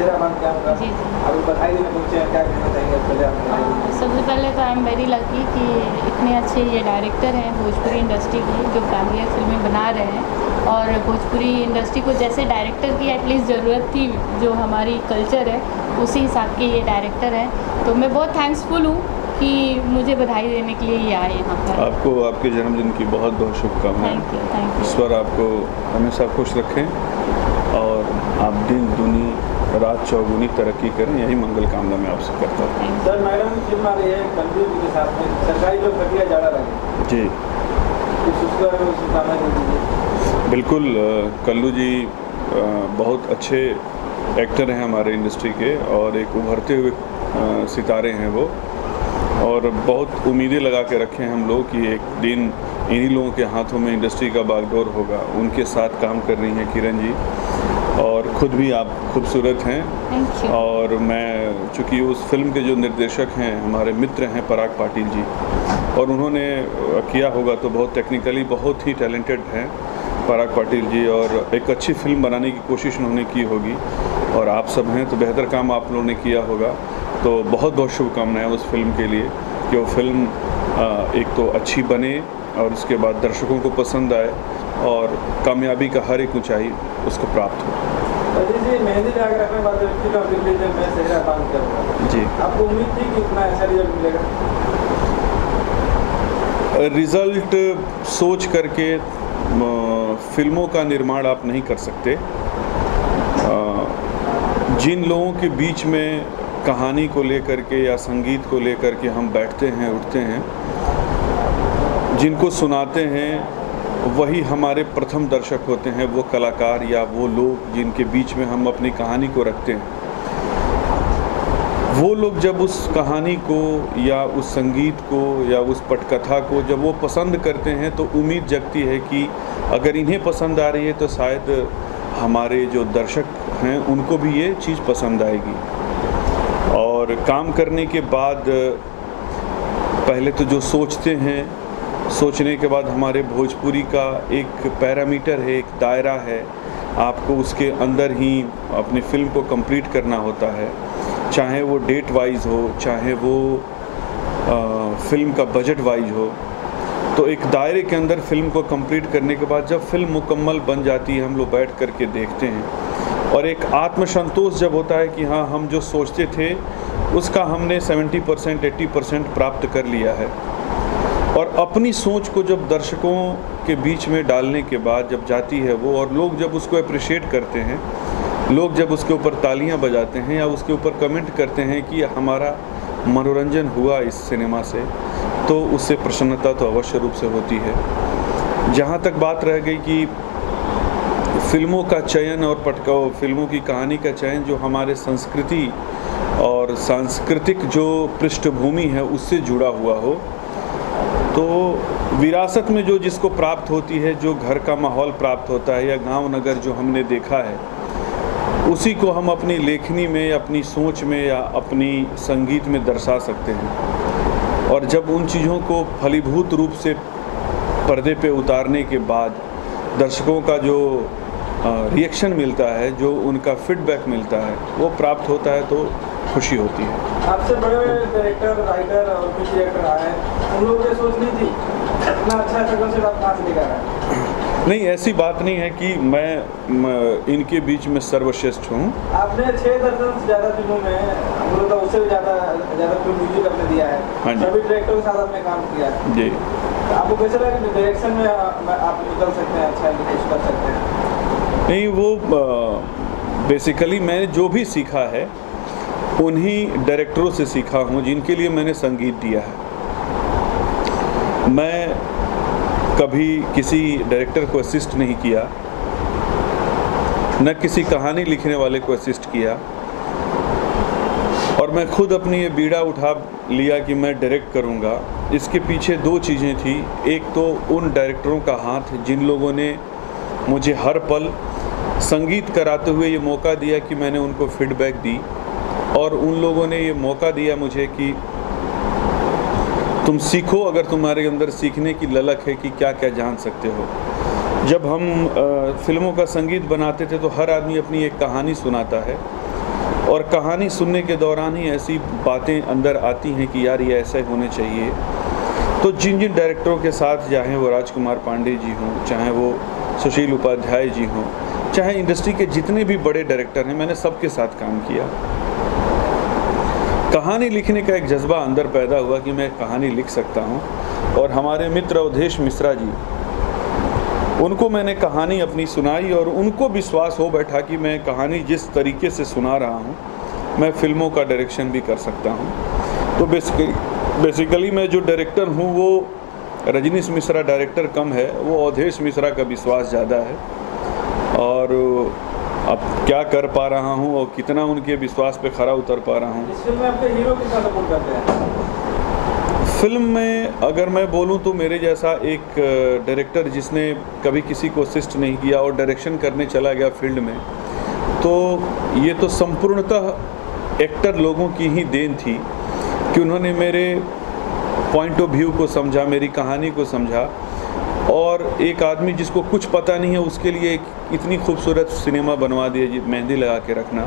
सेहरा बांध के आपका जी जी। आप बधाई देना पहुँचे हैं, क्या कहना चाहेंगे पहले आप? सबसे पहले तो आई एम वेरी लकी कि इतने अच्छे ये डायरेक्टर हैं भोजपुरी इंडस्ट्री के, जो फैमिली फिल्में बना रहे हैं। और भोजपुरी इंडस्ट्री को जैसे डायरेक्टर की एटलीस्ट ज़रूरत थी, जो हमारी कल्चर है उसी हिसाब के ये डायरेक्टर हैं। तो मैं बहुत थैंक्सफुल हूँ कि मुझे बधाई देने के लिए ये आए यहाँ पर। आपको आपके जन्मदिन की बहुत बहुत शुभकामनाएं। Thank you. ईश्वर आपको हमेशा खुश रखें और आप दिन दुनी रात चौगुनी तरक्की करें, यही मंगल कामना मैं आपसे करता हूँ। सर मैडम फिल्म आ रही है कल्लू जी के साथ में, सरकारी जो प्रक्रिया ज़्यादा लगे जी कुछ उसके बारे में शुभकामनाएं दीजिए। बिल्कुल, कल्लू जी बहुत अच्छे एक्टर हैं हमारे इंडस्ट्री के और एक उभरते हुए सितारे हैं वो, और बहुत उम्मीदें लगा के रखे हैं हम लोग कि एक दिन इन्हीं लोगों के हाथों में इंडस्ट्री का बागडोर होगा। उनके साथ काम कर रही हैं किरण जी, और ख़ुद भी आप खूबसूरत हैं। Thank you. और मैं चूँकि उस फिल्म के जो निर्देशक हैं हमारे मित्र हैं पराग पाटिल जी, और उन्होंने किया होगा तो बहुत टेक्निकली बहुत ही टैलेंटेड हैं पराग पाटिल जी, और एक अच्छी फिल्म बनाने की कोशिश उन्होंने की होगी, और आप सब हैं तो बेहतर काम आप लोगों ने किया होगा। तो बहुत बहुत शुभकामनाएं उस फिल्म के लिए कि वो फिल्म एक तो अच्छी बने और उसके बाद दर्शकों को पसंद आए और कामयाबी का हर एक ऊंचाई उसको प्राप्त हो। जी मेहंदी लगा के रखने के बाद रिलीज में सेहरा बांध किया जी, आपको उम्मीद थी कि इतना अच्छा रिजल्ट मिलेगा? रिज़ल्ट सोच करके फिल्मों का निर्माण आप नहीं कर सकते। जिन लोगों के बीच में कहानी को लेकर के या संगीत को लेकर के हम बैठते हैं उठते हैं, जिनको सुनाते हैं वही हमारे प्रथम दर्शक होते हैं, वो कलाकार या वो लोग जिनके बीच में हम अपनी कहानी को रखते हैं। वो लोग जब उस कहानी को या उस संगीत को या उस पटकथा को जब वो पसंद करते हैं तो उम्मीद जगती है कि अगर इन्हें पसंद आ रही है तो शायद हमारे जो दर्शक हैं उनको भी ये चीज़ पसंद आएगी। और काम करने के बाद पहले तो जो सोचते हैं, सोचने के बाद हमारे भोजपुरी का एक पैरामीटर है, एक दायरा है, आपको उसके अंदर ही अपनी फिल्म को कंप्लीट करना होता है, चाहे वो डेट वाइज हो, चाहे वो फिल्म का बजट वाइज हो। तो एक दायरे के अंदर फिल्म को कंप्लीट करने के बाद जब फिल्म मुकम्मल बन जाती है, हम लोग बैठ कर के देखते हैं और एक आत्मसंतोष जब होता है कि हाँ, हम जो सोचते थे उसका हमने 70% 80% प्राप्त कर लिया है। और अपनी सोच को जब दर्शकों के बीच में डालने के बाद जब जाती है वो, और लोग जब उसको अप्रिशिएट करते हैं, लोग जब उसके ऊपर तालियां बजाते हैं या उसके ऊपर कमेंट करते हैं कि हमारा मनोरंजन हुआ इस सिनेमा से, तो उससे प्रसन्नता तो अवश्य रूप से होती है। जहाँ तक बात रह गई कि फिल्मों का चयन और फिल्मों की कहानी का चयन जो हमारे संस्कृति और सांस्कृतिक जो पृष्ठभूमि है उससे जुड़ा हुआ हो, तो विरासत में जो जिसको प्राप्त होती है, जो घर का माहौल प्राप्त होता है या गांव नगर जो हमने देखा है, उसी को हम अपनी लेखनी में, अपनी सोच में या अपनी संगीत में दर्शा सकते हैं। और जब उन चीज़ों को फलीभूत रूप से पर्दे पे उतारने के बाद दर्शकों का जो रिएक्शन मिलता है, जो उनका फीडबैक मिलता है, वो प्राप्त होता है तो खुशी होती है। आपसे बड़े डायरेक्टर, राइटर और कुछ डायरेक्टर आए, उन लोगों की सोच नहीं थी इतना अच्छा कंसेप्ट आप कहाँ से लेकर आए? नहीं, ऐसी बात नहीं है कि मैं इनके बीच में सर्वश्रेष्ठ हूँ। आपने 6 दर्जन से ज़्यादा फिल्मों में, हम लोग उससे भी ज़्यादा फिल्म म्यूजिक आपने दिया है। हाँ जी। सभी डायरेक्टरों के साथ आपने काम किया है जी। आपको कैसा लगा कि डायरेक्शन में आप निकल सकते हैं, अच्छा कुछ कर सकते हैं? नहीं, वो बेसिकली मैंने जो भी सीखा है उन्हीं डायरेक्टरों से सीखा हूँ जिनके लिए मैंने संगीत दिया है। मैं कभी किसी डायरेक्टर को असिस्ट नहीं किया, न किसी कहानी लिखने वाले को असिस्ट किया, और मैं खुद अपनी ये बीड़ा उठा लिया कि मैं डायरेक्ट करूँगा। इसके पीछे 2 चीज़ें थी। एक तो उन डायरेक्टरों का हाथ जिन लोगों ने मुझे हर पल संगीत कराते हुए ये मौका दिया कि मैंने उनको फीडबैक दी, और उन लोगों ने ये मौका दिया मुझे कि तुम सीखो, अगर तुम्हारे अंदर सीखने की ललक है कि क्या क्या जान सकते हो। जब हम फिल्मों का संगीत बनाते थे तो हर आदमी अपनी एक कहानी सुनाता है, और कहानी सुनने के दौरान ही ऐसी बातें अंदर आती हैं कि यार ये ऐसे होने चाहिए। तो जिन जिन डायरेक्टरों के साथ, चाहे वो राजकुमार पांडे जी हों, चाहे वो सुशील उपाध्याय जी हों, चाहे इंडस्ट्री के जितने भी बड़े डायरेक्टर हैं, मैंने सबके साथ काम किया। कहानी लिखने का एक जज्बा अंदर पैदा हुआ कि मैं कहानी लिख सकता हूँ। और हमारे मित्र अवधेश मिश्रा जी, उनको मैंने कहानी अपनी सुनाई और उनको विश्वास हो बैठा कि मैं कहानी जिस तरीके से सुना रहा हूँ, मैं फिल्मों का डायरेक्शन भी कर सकता हूँ। तो बेसिकली मैं जो डायरेक्टर हूँ वो रजनीश मिश्रा डायरेक्टर कम है, वो अवधेश मिश्रा का विश्वास ज़्यादा है। और अब क्या कर पा रहा हूँ और कितना उनके विश्वास पे खरा उतर पा रहा हूँ। इस फिल्म में आपके हीरो कितना सपोर्ट करते हैं? फिल्म में अगर मैं बोलूँ तो मेरे जैसा एक डायरेक्टर जिसने कभी किसी को असिस्ट नहीं किया और डायरेक्शन करने चला गया फील्ड में, तो ये तो संपूर्णतः एक्टर लोगों की ही देन थी कि उन्होंने मेरे पॉइंट ऑफ व्यू को समझा, मेरी कहानी को समझा। और एक आदमी जिसको कुछ पता नहीं है उसके लिए एक इतनी खूबसूरत सिनेमा बनवा दिया, मेहंदी लगा के रखना।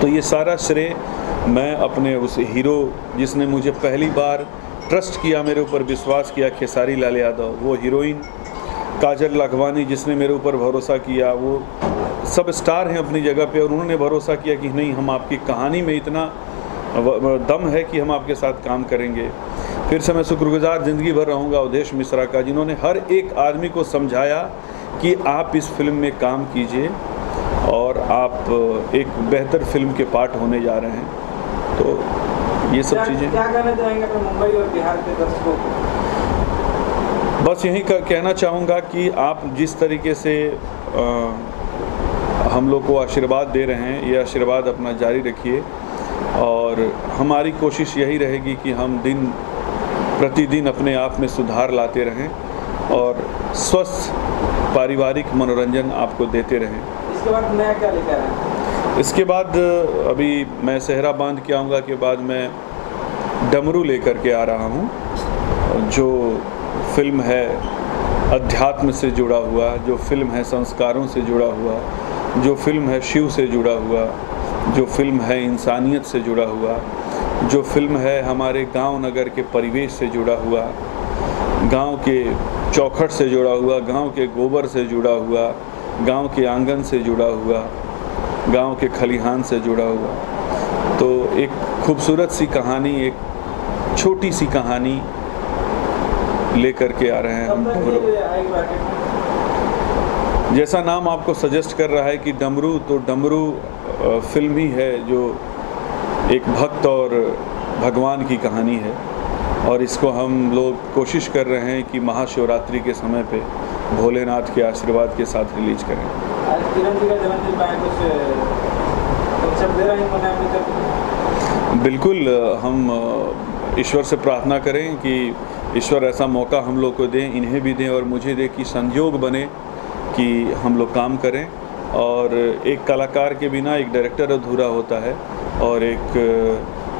तो ये सारा श्रेय मैं अपने उस हीरो जिसने मुझे पहली बार ट्रस्ट किया, मेरे ऊपर विश्वास किया, खेसारी लाल यादव, वो हीरोइन काजल लखवानी जिसने मेरे ऊपर भरोसा किया, वो सब स्टार हैं अपनी जगह पे और उन्होंने भरोसा किया कि नहीं, हम आपकी कहानी में इतना दम है कि हम आपके साथ काम करेंगे। फिर से मैं शुक्रगुजार ज़िंदगी भर रहूँगा अवधेश मिश्रा का, जिन्होंने हर एक आदमी को समझाया कि आप इस फिल्म में काम कीजिए और आप एक बेहतर फिल्म के पार्ट होने जा रहे हैं। तो ये सब चीज़ें क्या कहना चाहेंगे अपने मुंबई और बिहार के दर्शकों को? बस यही कहना चाहूँगा कि आप जिस तरीके से हम लोग को आशीर्वाद दे रहे हैं, ये आशीर्वाद अपना जारी रखिए। और हमारी कोशिश यही रहेगी कि हम दिन प्रतिदिन अपने आप में सुधार लाते रहें और स्वस्थ पारिवारिक मनोरंजन आपको देते रहें। इसके बाद नया क्या लेकर आए हैं? इसके बाद अभी मैं सेहरा बांध के आऊँगा के बाद मैं डमरू लेकर के आ रहा हूँ, जो फिल्म है अध्यात्म से जुड़ा हुआ, जो फिल्म है संस्कारों से जुड़ा हुआ, जो फिल्म है शिव से जुड़ा हुआ, जो फिल्म है इंसानियत से जुड़ा हुआ, जो फिल्म है हमारे गांव नगर के परिवेश से जुड़ा हुआ, गांव के चौखट से जुड़ा हुआ, गांव के गोबर से जुड़ा हुआ, गांव के आंगन से जुड़ा हुआ, गांव के खलिहान से जुड़ा हुआ। तो एक खूबसूरत सी कहानी, एक छोटी सी कहानी लेकर के आ रहे हैं हम। जैसा नाम आपको सजेस्ट कर रहा है कि डमरू, तो डमरू फिल्म ही है जो एक भक्त और भगवान की कहानी है और इसको हम लोग कोशिश कर रहे हैं कि महाशिवरात्रि के समय पे भोलेनाथ के आशीर्वाद के साथ रिलीज करें। आज किरण जी का जन्मदिन पर कुछ सब दे रहे हैं मनाने के? बिल्कुल, हम ईश्वर से प्रार्थना करें कि ईश्वर ऐसा मौका हम लोग को दें, इन्हें भी दें और मुझे दें कि संयोग बने कि हम लोग काम करें। और एक कलाकार के बिना एक डायरेक्टर अधूरा होता है और एक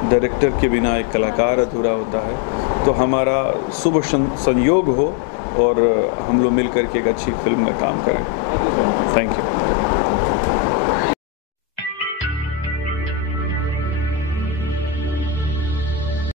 डायरेक्टर के बिना एक कलाकार अधूरा होता है। तो हमारा शुभ संयोग हो और हम लोग मिलकर के एक अच्छी फिल्म में काम करें। Thank you.